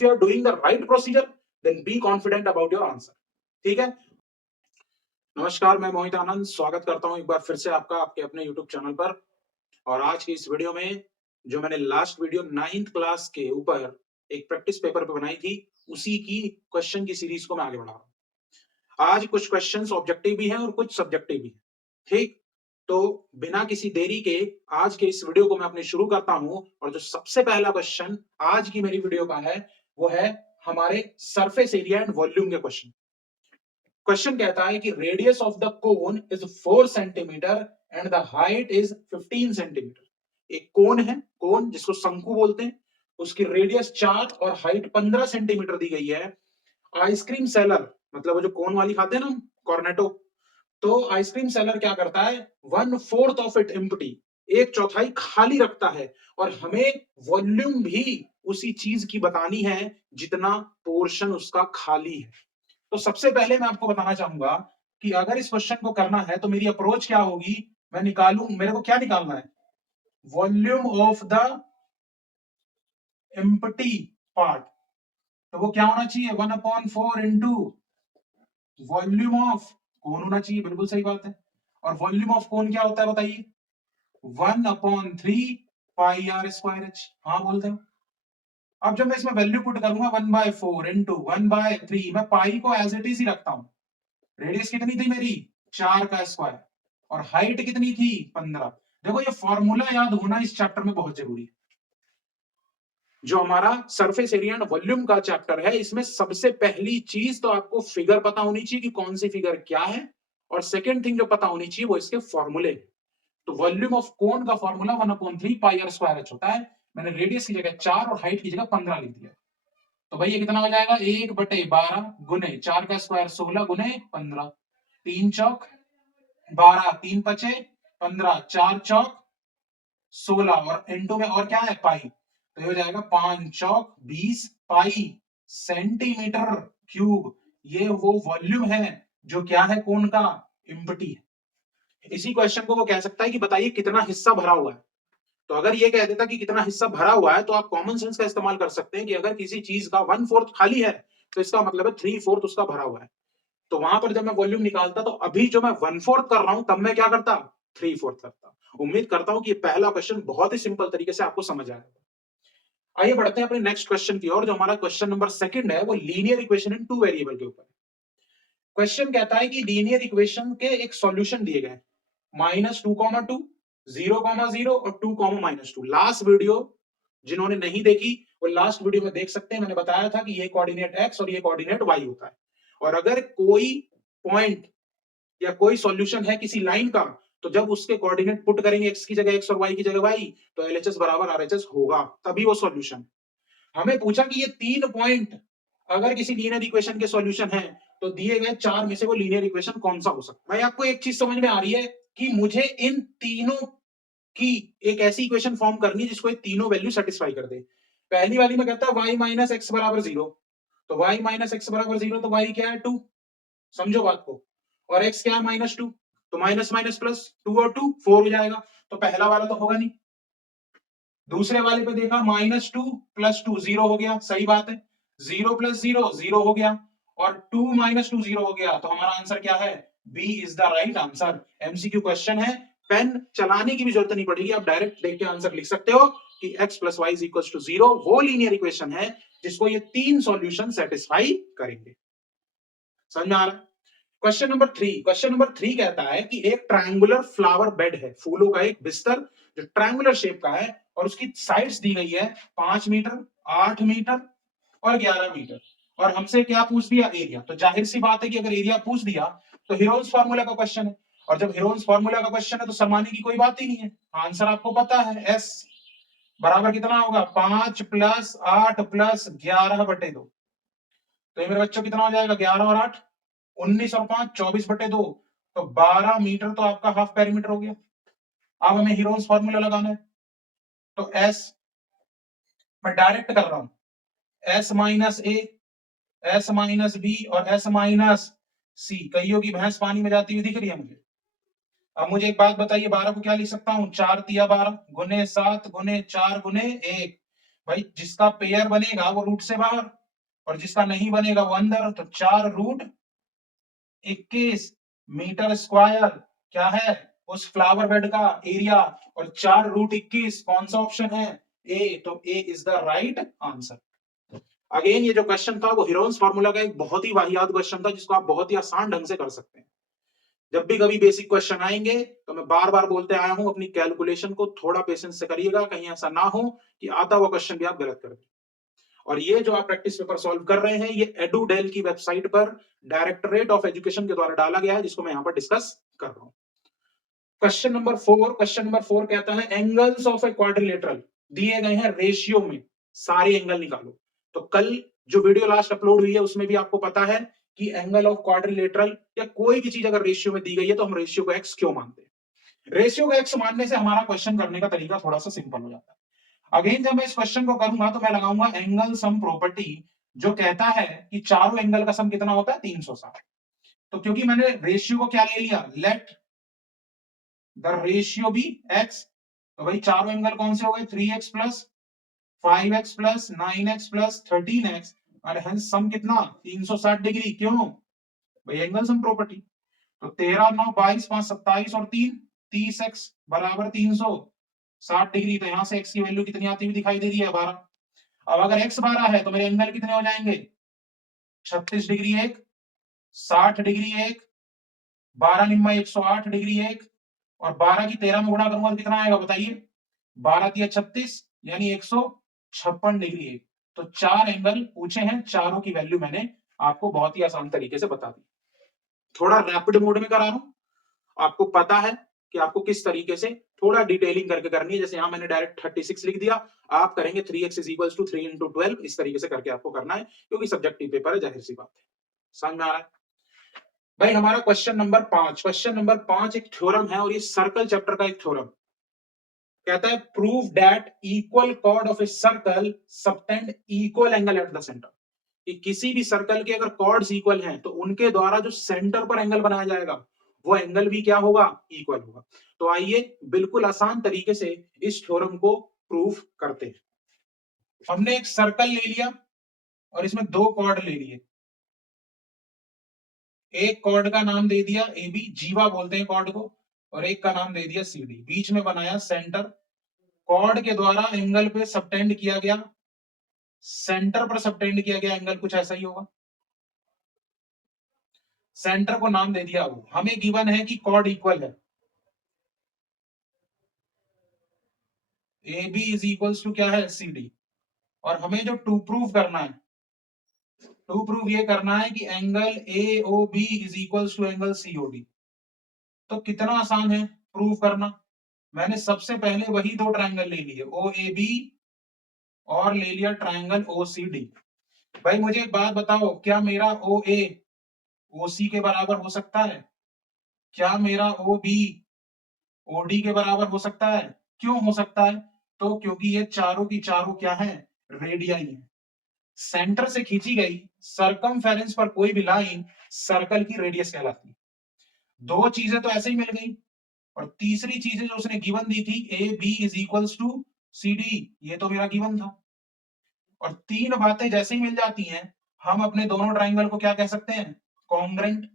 you are doing the right procedure, then be confident about your answer. ठीक है? नमस्कार, मैं मोहित आनंद स्वागत करता हूं एक बार फिर से आपका आपके अपने YouTube चैनल पर। और आज की इस वीडियो में जो मैंने लास्ट वीडियो 9th क्लास के ऊपर एक प्रैक्टिस पेपर पे बनाई थी, उसी की क्वेश्चन की सीरीज को मैं आगे बढ़ा रहा हूं। आज कुछ क्वेश्चंस ऑब्जेक्टिव भी हैं और कुछ सब्जेक्टिव भी हैं। ठीक, तो बिना किसी देरी के आज के इस वीडियो को मैं अपने शुरू करता हूं। और जो सबसे पहला क्वेश्चन आज की मेरी वीडियो का है वो है हमारे सरफेस एरिया एंड वॉल्यूम के क्वेश्चन। क्वेश्चन कहता है कि radius of the cone is 4 centimetre and the height is 15 centimetre. एक कोन है, कोन जिसको शंकु बोलते हैं, उसकी रेडियस 4 और हाइट 15 सेंटीमीटर दी गई है। आइसक्रीम सेलर, मतलब वो जो कोन वाली खाते हैं ना कॉर्नेटो, तो आइसक्रीम सेलर क्या करता है, 1/4 ऑफ इट एम्प्टी, एक चौथाई खाली रखता है। और हमें वॉल्यूम भी उसी चीज की बतानी है जितना पोर्शन उसका खाली है। तो सबसे पहले मैं आपको बताना चाहूंगा कि अगर इस क्वेश्चन को करना है तो मेरी अप्रोच क्या होगी। मैं निकालूं, मेरे को क्या निकालना है, volume of the empty part. तो वो क्या होना चाहिए, 1/4 इंटू वॉल्यूम ऑफ कोन होना चाहिए। बिल्कुल सही बात है। और वॉल्यूम ऑफ कोन क्या होता है बताइए, 1/3 पाई आर स्क्वायर एच। हाँ बोलते हैं। अब जब मैं इसमें वैल्यू पुट करूंगा 1/4 इंटू 1/3, मैं पाई को एज इट इज ही रखता हूं। रेडियस कितनी थी मेरी, 4 का स्क्वायर, और हाइट कितनी थी, 15। देखो ये फॉर्मूला याद होना इस चैप्टर में बहुत जरूरी है। जो हमारा सरफेस एरिया एंड वॉल्यूम का चैप्टर है, इसमें सबसे पहली चीज तो आपको फिगर पता होनी चाहिए कि कौन सी फिगर क्या है, और सेकेंड थिंग जो पता होनी चाहिए वो इसके फॉर्मूले। तो वॉल्यूम ऑफ कोन का formula 1/3 pi r square h होता है। मैंने रेडियस की जगह 4 और हाइट की जगह 15 लिख दिया। तो भाई ये कितना हो जाएगा, 1/12 गुने 4 का स्क्वायर 16 गुने 15, 3 चौक 12, 3 पचे 15, 4 चौक 16, और इंटू में और क्या है पाई। तो ये हो जाएगा 5 चौक 20 पाई सेंटीमीटर क्यूब। ये वो वॉल्यूम है जो क्या है, कोन का एम्प्टी है। इसी क्वेश्चन को वो कह सकता है कि बताइए कितना हिस्सा भरा हुआ है। तो अगर ये कह देता कि कितना हिस्सा भरा हुआ है, तो आप कॉमन सेंस का इस्तेमाल कर सकते हैं कि अगर किसी चीज का 1/4 खाली है तो इसका मतलब है 3/4 उसका भरा हुआ है। तो वहां पर जब मैं वॉल्यूम निकालता, तो अभी जो मैं 1/4 कर रहा हूं तब मैं क्या करता, 3/4 करता। उम्मीद करता हूं कि ये पहला क्वेश्चन बहुत ही सिंपल तरीके से आपको समझ आएगा। आइए बढ़ते हैं अपने नेक्स्ट क्वेश्चन की ओर। जो हमारा क्वेश्चन नंबर 2 है वो लीनियर इक्वेशन इन 2 वेरिएबल के ऊपर। क्वेश्चन कहता है कि लीनियर इक्वेशन के एक सॉल्यूशन दिए गए, -2,2, 0,0 और 2,-2। लास्ट वीडियो जिन्होंने नहीं देखी वो लास्ट वीडियो में देख सकते हैं। मैंने बताया था कि ये कोऑर्डिनेट x और ये कोऑर्डिनेट y होता है। और अगर कोई पॉइंट या कोई सॉल्यूशन है किसी लाइन का, तो जब उसके कोऑर्डिनेट पुट करेंगे x की जगह x और y की जगह y, तो LHS बराबर RHS होगा, तभी वो सॉल्यूशन। हमें पूछा कि ये 3 पॉइंट अगर किसी लीनियर इक्वेशन के सॉल्यूशन है, तो दिए गए 4 में से वो लीनियर इक्वेशन कौन सा हो सकता है। भाई आपको एक चीज समझ में आ रही है कि मुझे इन तीनों की एक ऐसी इक्वेशन फॉर्म करनी है जिसको ये तीनों वैल्यू सेटिस्फाई कर दे। पहली वाली में कहता है y माइनस एक्स बराबर 0, तो y माइनस एक्स बराबर 0, तो y क्या है 2, समझो बात को। और x क्या है -2, तो माइनस माइनस प्लस 2 और 2 4 हो जाएगा। तो पहला वाला तो होगा नहीं। दूसरे वाले पे देखा -2 + 2 0 हो गया, सही बात है। 0 + 0 0 हो गया, और 2 - 2 0 हो गया। तो हमारा आंसर क्या है, B is the right answer. MCQ question है, पेन चलाने की भी जरूरत नहीं पड़ेगी, आप डायरेक्ट देख के आंसर लिख सकते हो कि x + y = 0 वो लीनियर इक्वेशन है जिसको ये तीन सॉल्यूशन सेटिस्फाई करेंगे। समझ में आ रहा है। क्वेश्चन नंबर 3 कहता है कि एक ट्रायंगुलर फ्लावर बेड है, फूलों का एक बिस्तर जो ट्रायंगुलर शेप का है, और उसकी साइड्स दी गई है 5 मीटर, 8 मीटर और 11 मीटर। और हमसे क्या पूछ दिया, एरिया। तो जाहिर सी बात है कि अगर एरिया पूछ दिया तो हीरोन्स फार्मूला का क्वेश्चन है, और जब हीरोन्स फार्मूला का क्वेश्चन है तो शर्माने की कोई बात ही नहीं है। आंसर आपको पता है, एस बराबर कितना होगा, 5 + 8 + 11/2। तो ये मेरे बच्चों कितना हो जाएगा, 11 और 8 19 और 5 24/2। तो 12 मीटर तो आपका हाफ पेरीमीटर हो गया। अब हमें हीरोन्स फार्मूला लगाना है। तो एस मैं डायरेक्ट कर रहा हूं, एस माइनस ए, एस माइनस बी और एस माइनस सी। कईयों की भैंस पानी में जाती हुई दिख रही है मुझे। अब मुझे एक बात बताइए, 12 को क्या लिख सकता हूं, 4 × 3 = 12 गुने 7 गुने 4 गुने 1। भाई जिसका पेयर बनेगा वो रूट से बाहर और जिसका नहीं बनेगा वो अंदर, तो 4√21 मीटर स्क्वायर क्या है उस फ्लावर बेड का एरिया, और 4√21 कौन सा ऑप्शन है, ए, तो A is the right answer. Again ये जो क्वेश्चन था वो हीरोन्स फार्मूला का एक बहुत ही वाहियात क्वेश्चन था जिसको आप बहुत ही आसान ढंग से कर सकते हैं। जब भी कभी बेसिक क्वेश्चन आएंगे तो मैं बार बार बोलते आया हूं अपनी कैलकुलेशन को थोड़ा पेशेंस से करिएगा, कहीं ऐसा ना हो कि आता हुआ क्वेश्चन भी आप गलत कर दें। और ये जो आप प्रैक्टिस पेपर सॉल्व कर रहे हैं ये एडुडेल की वेबसाइट पर डायरेक्टरेट ऑफ एजुकेशन के द्वारा डाला गया है, जिसको मैं यहां पर डिस्कस कर रहा हूं। क्वेश्चन नंबर 4 कहता है एंगल्स ऑफ ए क्वाड्रिलेटरल दिए गए हैं रेशियो में, सारे एंगल निकालो। तो कल जो वीडियो लास्ट अपलोड हुई है उसमें भी आपको पता है कि एंगल ऑफ क्वाड्रिलेटरल या कोई भी चीज अगर रेशियो में दी गई है तो हम रेशियो को एक्स क्यों मानते हैं। रेशियो को एक्स मानने से हमारा क्वेश्चन करने का तरीका थोड़ा सा सिंपल हो जाता है। अगेन जब मैं इस क्वेश्चन को करूंगा तो मैं लगाऊंगा एंगल सम प्रॉपर्टी, जो कहता है कि चारों एंगल का सम कितना होता है 360। तो क्योंकि मैंने रेशियो को क्या ले लिया, let the ratio be x, तो भाई चारों एंगल कौन से हो गए 3x plus 5x plus 9x plus 13x, और हेंस सम कितना 360 डिग्री। क्यों भाई एंगल सम प्रॉपर्टी। तो 13 9 22 5 27 और 3 30x बराबर 360 डिग्री। तो यहां से x की वैल्यू कितनी आती हुई दिखाई दे रही है 12। अब अगर x 12 है तो मेरे एंगल कितने हो जाएंगे 36 डिग्री एक, 60 डिग्री एक, 12 निम्मा 108 डिग्री एक, और 12 की 13 में गुणा करूंगा तो कितना आएगा बताइए, 12 तिया 36 यानी 156 डिग्री एक। तो चार एंगल पूछे हैं, चारों की वैल्यू मैंने आपको बहुत ही आसान तरीके से बता दी। थोड़ा रैपिड मोड में करा रहा हूं, आपको पता है कि आपको किस तरीके से थोड़ा डिटेलिंग करके करनी है। जैसे यहां मैंने डायरेक्ट 36 लिख दिया, आप करेंगे 3x is equal to 3 into 12, इस तरीके से करके आपको करना है क्योंकि सब्जेक्टिव पेपर है, जाहिर सी बात है। समझ में आ रहा है भाई। हमारा क्वेश्चन नंबर 5 एक थ्योरम है और ये सर्कल चैप्टर का एक थ्योरम कहता है prove that equal cord of a circle subtend equal angle at the centre, कि किसी भी सर्कल के अगर कॉर्ड्स इक्वल हैं तो उनके द्वारा जो सेंटर पर एंगल बनाया जाएगा वो एंगल भी क्या होगा, इक्वल होगा। तो आइए बिल्कुल आसान तरीके से इस थ्योरम को प्रूफ करते हैं। हमने एक सर्कल ले लिया और इसमें दो कॉर्ड ले लिए। एक कॉर्ड का नाम दे दिया ए बी, जीवा बोलते हैं कॉर्ड को, और एक का नाम दे दिया सी डी। बीच में बनाया सेंटर, कॉर्ड के द्वारा एंगल पे सबटेंड किया गया, सेंटर पर सबटेंड किया गया एंगल कुछ ऐसा ही होगा। सेंटर को नाम दे दिया वो, हमें गिवन है कि कॉर्ड इक्वल है, A B is equals to क्या है सी डी, और हमें जो टू प्रूव करना है, टू प्रूव ये करना है कि angle A O B is equals to angle C O D. तो कितना आसान है प्रूव करना। मैंने सबसे पहले वही दो ट्रायंगल ले लिए ओ ए बी और ले लिया ट्रायंगल ओ सी डी। भाई मुझे एक बात बताओ, क्या मेरा ओ ए ओ सी के बराबर हो सकता है, क्या मेरा ओ बी ओ डी के बराबर हो सकता है। क्यों हो सकता है, तो क्योंकि ये चारों की चारों क्या है, रेडियाई है। सेंटर से खींची गई सरकमफेरेंस पर कोई भी लाइन सर्कल की रेडियस कहलाती है। दो चीजें तो ऐसे ही मिल गई, और तीसरी चीजें जो उसने गिवन दी थी A B is equals to C D, ये तो मेरा गिवन था। और तीन बातें जैसे ही मिल जाती हैं हम अपने दोनों ट्राइंगल को क्या कह सकते हैं, कॉन्ग्रेंट।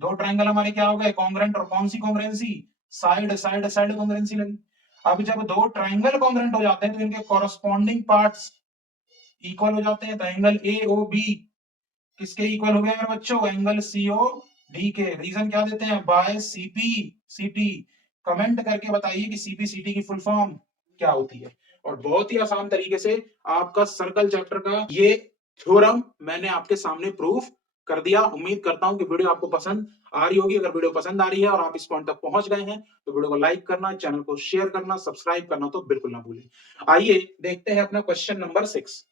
दो ट्राइंगल हमारे क्या हो गए, कॉन्ग्रेंट। और कौन सी congruency, side side side congruency लगी। अब जब दो ट्राइंगल कॉन्ग्रेंट हो जाते हैं तो इनके कॉरस्पॉन्डिंग पार्ट्स इक्वल हो जाते हैं। तो एंगल ए ओ बी किसके इक्वल हो गए मेरे बच्चों, एंगल सीओ डी के। रीजन क्या देते हैं, बाय सीपी सीटी। कमेंट करके बताइए कि सीपी सीटी की फुल फॉर्म क्या होती है। और बहुत ही आसान तरीके से आपका सर्कल चैप्टर का ये थ्योरम मैंने आपके सामने प्रूफ कर दिया। उम्मीद करता हूं कि वीडियो आपको पसंद आ रही होगी। अगर वीडियो पसंद आ रही है और आप इस पॉइंट तक पहुंच गए हैं तो वीडियो को लाइक करना, चैनल को शेयर करना, सब्सक्राइब करना तो बिल्कुल ना भूलें। आइए देखते हैं अपना क्वेश्चन नंबर 6।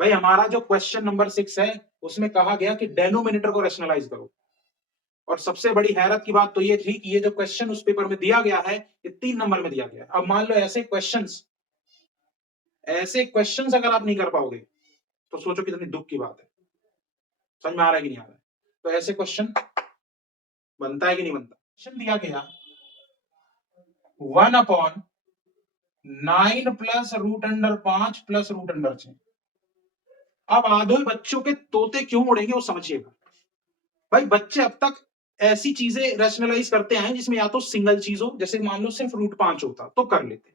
भाई हमारा जो क्वेश्चन नंबर 6 है उसमें कहा गया कि डेनोमिनेटर को रैशनलाइज करो। और सबसे बड़ी हैरत की बात तो ये थी कि ये जो क्वेश्चन उस पेपर में दिया गया है ये 3 नंबर में दिया गया है। अब मान लो ऐसे क्वेश्चंस अगर आप नहीं कर पाओगे तो सोचो कितनी दुख की बात है। समझ में आ रहा है कि नहीं आ रहा है। तो ऐसे क्वेश्चन बनता है कि नहीं बनता। क्वेश्चन दिया गया 1/√3 9 plus root under 5 plus root under 6। अब आधे बच्चों के तोते क्यों उड़ेंगे वो समझिएगा भाई। बच्चे अब तक ऐसी चीजें रैशनलाइज करते आए जिसमें या तो सिंगल चीज हो, जैसे मान लो सिर्फ रूट 5 होता तो कर लेते,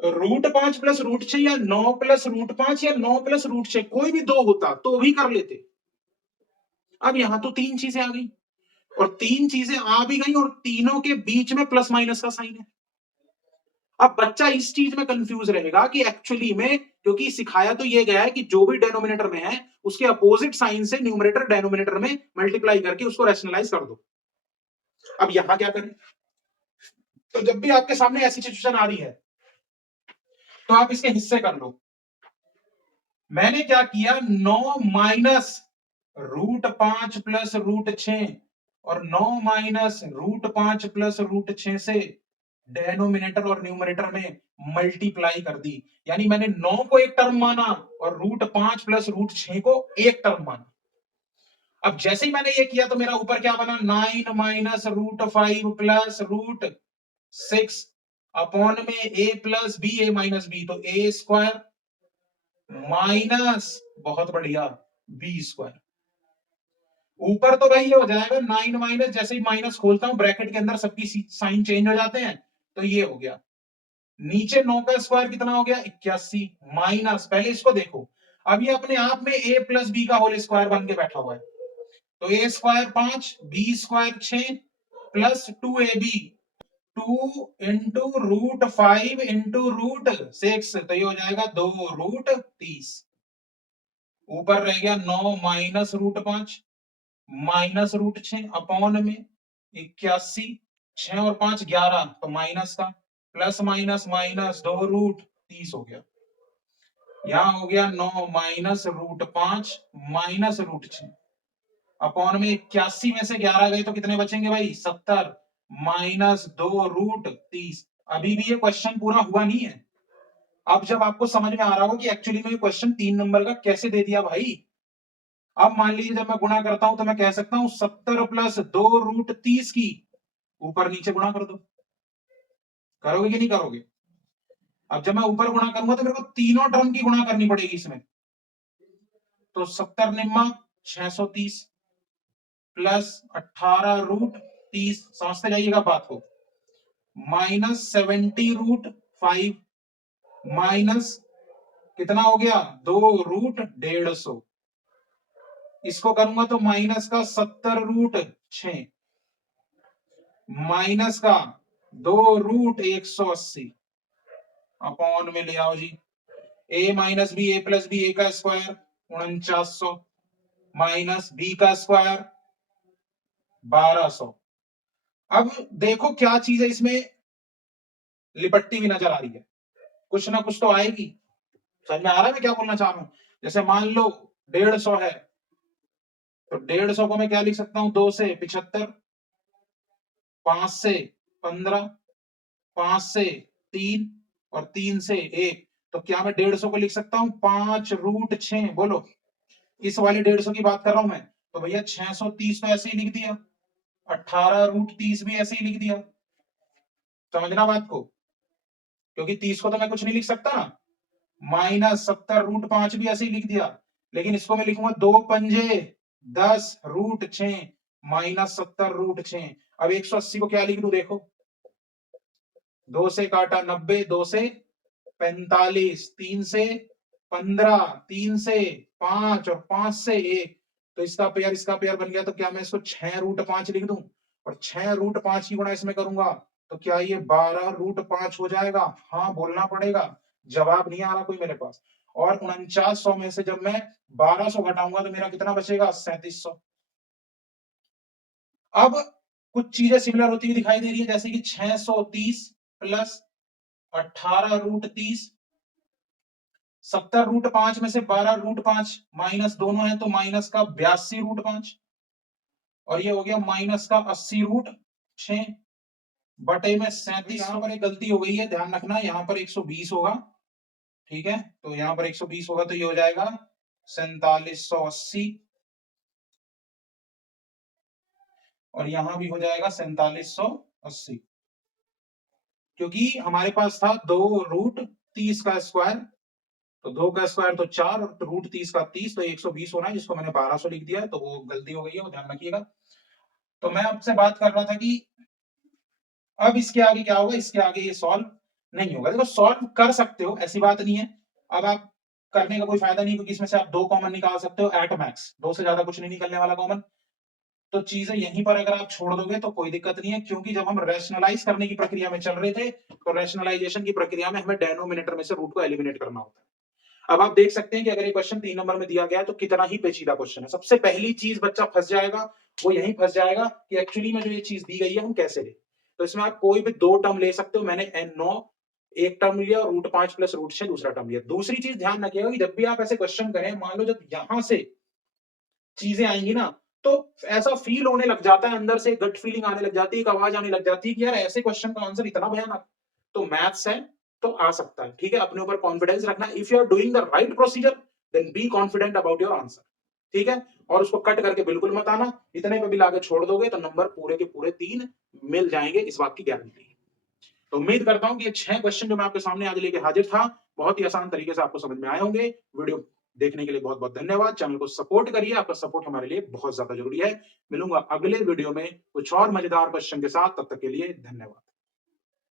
रूट 5 प्लस रूट 6 या 9 प्लस रूट 5 या 9 प्लस रूट 6 कोई भी दो होता तो भी कर लेते। अब यहां तो तीन चीजें आ गई और तीन चीजें आ भी गई और तीनों के बीच में प्लस माइनस का साइन है। अब बच्चा इस चीज में कंफ्यूज रहेगा कि एक्चुअली में, क्योंकि सिखाया तो ये गया है कि जो भी डेनोमिनेटर में है उसके अपोजिट साइन से न्यूमरेटर डेनोमिनेटर में मल्टीप्लाई करके उसको रैशनलाइज कर दो। अब यहां क्या करें? तो जब भी आपके सामने ऐसी सिचुएशन आ रही है तो आप इसके हिस्से कर लो। मैंने क्या किया, 9 माइनस रूट 5 प्लस रूट 6 और 9 माइनस रूट 5 प्लस रूट 6 से डेनोमिनेटर और न्यूमरेटर में मल्टीप्लाई कर दी। यानी मैंने 9 को एक टर्म माना और रूट 5 प्लस रूट 6 को एक टर्म माना। अब जैसे ही मैंने ये किया तो मेरा ऊपर क्या बना, 9 minus root 5 plus root 6 upon में A plus B, A minus B, तो ए स्क्वायर माइनस, बहुत बढ़िया, बी स्क्वायर। ऊपर तो भाई ये हो जाएगा 9 माइनस, जैसे ही माइनस खोलता हूं ब्रैकेट के अंदर सबकी साइन चेंज हो जाते हैं, तो ये हो गया। नीचे 9 का स्क्वायर कितना हो गया, 81, माइनस, पहले इसको देखो, अब ये अपने आप में a प्लस बी का होल स्क्वायर बन के बैठा हुआ है, तो a square 5, B square 6 plus 2ab, 2 into root 5 into root 6, तो ये हो जाएगा 2 रूट 30। ऊपर रह गया 9 minus root 5 minus root 6 upon में 81, 6 और 5 11, तो माइनस का, प्लस माइनस माइनस 2 रूट 30 हो गया। यहां हो गया 9 minus root 5 minus root 6 upon में 81 में से 11 गए तो कितने बचेंगे भाई, 70 माइनस 2 रूट 30। अभी भी ये क्वेश्चन पूरा हुआ नहीं है। अब जब आपको समझ में आ रहा हो कि एक्चुअली में ये क्वेश्चन 3 नंबर का कैसे दे दिया भाई, अब मान लीजिए जब मैं गुणा करता हूं तो मैं कह सकता हूं 70 प्लस 2 रूट 30 की ऊपर नीचे गुणा कर दो। करोगे कि नहीं करोगे? अब जब मैं ऊपर गुणा करूंगा तो मेरे को तीनों टर्म की गुणा करनी पड़ेगी इसमें, तो 70 निम्मा 630 प्लस 18 रूट 30, समझते जाइएगा बात को, माइनस 70 रूट 5 माइनस कितना हो गया, 2 रूट 150, इसको करूंगा तो माइनस का 70 रूट 6 माइनस का 2 रूट 180 अपॉन में ले आओ जी, a minus B, A plus B, A का स्क्वायर 4900 माइनस बी का स्क्वायर 1200। अब देखो क्या चीज है इसमें लिपटती हुई नजर आ रही है, कुछ ना कुछ तो आएगी। समझ में आ रहा है मैं क्या बोलना चाह रहा हूं? जैसे मान लो 150 है, तो 150 को मैं क्या लिख सकता हूं, 2 से 75, 5 से 15, 5 से 3 और 3 से 1, तो क्या मैं 150 को लिख सकता हूं 5 रूट 6? बोलो, इस वाले 150 की बात कर रहा हूं मैं, तो भैया 630 तो ऐसे ही लिख दिया, 18 रूट 30 भी ऐसे ही लिख दिया। समझना बात को, क्योंकि 30 को तो मैं कुछ नहीं लिख सकता ना, माइनस 70 रूट 5 भी ऐसे ही लिख दिया, लेकिन इसको मैं लिखूंगा 2 पंजे 10 रूट 6 माइनस 70 रूट 6। अब 180 को क्या लिख दूं, देखो, 2 से काटा 90, 2 से 45, 3 से 15, 3 से 5 और 5 से 1, तो इसका पेयर बन गया, तो क्या मैं इसको 6 रूट 5 लिख दूं और 6 रूट 5 की गुणा इसमें करूंगा तो क्या ये 12 रूट 5 हो जाएगा? हाँ बोलना पड़ेगा, जवाब नहीं आ रहा कोई मेरे पास। और 4900 में से जब मैं 1200 घटाऊंगा तो मेरा कितना बचेगा, 3700। अब कुछ चीजें सिमिलर होती हुई दिखाई दे रही है, जैसे कि 630 प्लस 18 रूट 30, 70 रूट 5 में से 12 रूट 5 माइनस दोनों है तो माइनस का 82 रूट 5, और ये हो गया माइनस का 80 रूट 6 बटे में 37। यहां पर एक गलती हो गई है, ध्यान रखना, यहां पर 120 होगा, ठीक है, तो यहां पर 120 होगा तो ये हो जाएगा 4780, और यहां भी हो जाएगा 4780, क्योंकि हमारे पास था 2 रूट 30 का स्क्वायर, तो 2 का स्क्वायर तो 4 और रूट 30 का 30, तो 120 होना है, जिसको मैंने 1200 लिख दिया है, तो वो गलती हो गई है, वो ध्यान रखिएगा। तो मैं आपसे बात कर रहा था कि अब इसके आगे क्या होगा, इसके आगे ये सॉल्व नहीं होगा। देखो सॉल्व कर सकते हो, ऐसी बात नहीं है। अब आप करने का कोई फायदा नहीं, क्योंकि इसमें से आप 2 कॉमन निकाल सकते हो एट मैक्स, 2 से ज्यादा कुछ नहीं निकलने वाला कॉमन। तो चीजें यहीं पर अगर आप छोड़ दोगे तो कोई दिक्कत नहीं है, क्योंकि जब हम रैशनलाइज करने की प्रक्रिया में चल रहे थे, तो रैशनलाइजेशन की प्रक्रिया में हमें डेनोमिनेटर में से रूट को एलिमिनेट करना होता है। अब आप देख सकते हैं कि अगर ये क्वेश्चन 3 नंबर में दिया गया है तो कितना ही पेचीदा क्वेश्चन है। सबसे पहली चीज बच्चा फंस जाएगा, वो यहीं फंस जाएगा कि एक्चुअली में जो ये चीज दी गई है हम कैसे ले। तो इसमें आप कोई भी 2 टर्म ले सकते हो, मैंने n9 एक टर्म लिया और रूट 5 प्लस रूट 6 दूसरा टर्म लिया। दूसरी चीज ध्यान रखिएगा कि जब भी आप ऐसे क्वेश्चन करें, मान लो जब यहां से चीजें आएंगी ना, तो ऐसा फील होने लग जाता है, अंदर से गट फीलिंग आने लग जाती है, एक आवाज आने लग जाती है कि यार ऐसे क्वेश्चन का आंसर इतना भयानक। तो मैथ्स है तो आ सकता है, ठीक है। अपने ऊपर कॉन्फिडेंस रखना। If you are doing the right procedure then be confident about your answer, ठीक है। और उसको कट करके बिल्कुल मत आना, इतने पे भी लाके छोड़ दोगे तो नंबर पूरे के पूरे 3 मिल जाएंगे, इस बात की गारंटी है। तो उम्मीद करता हूं कि ये 6 क्वेश्चन जो मैं आपके सामने आज लेके हाजिर था, बहुत ही आसान तरीके से आपको समझ में आए होंगे। वीडियो देखने के लिए बहुत बहुत धन्यवाद। चैनल को सपोर्ट करिए, आपका सपोर्ट हमारे लिए बहुत ज्यादा जरूरी है। मिलूंगा अगले वीडियो में कुछ और मजेदार क्वेश्चन के साथ, तब तक के लिए धन्यवाद।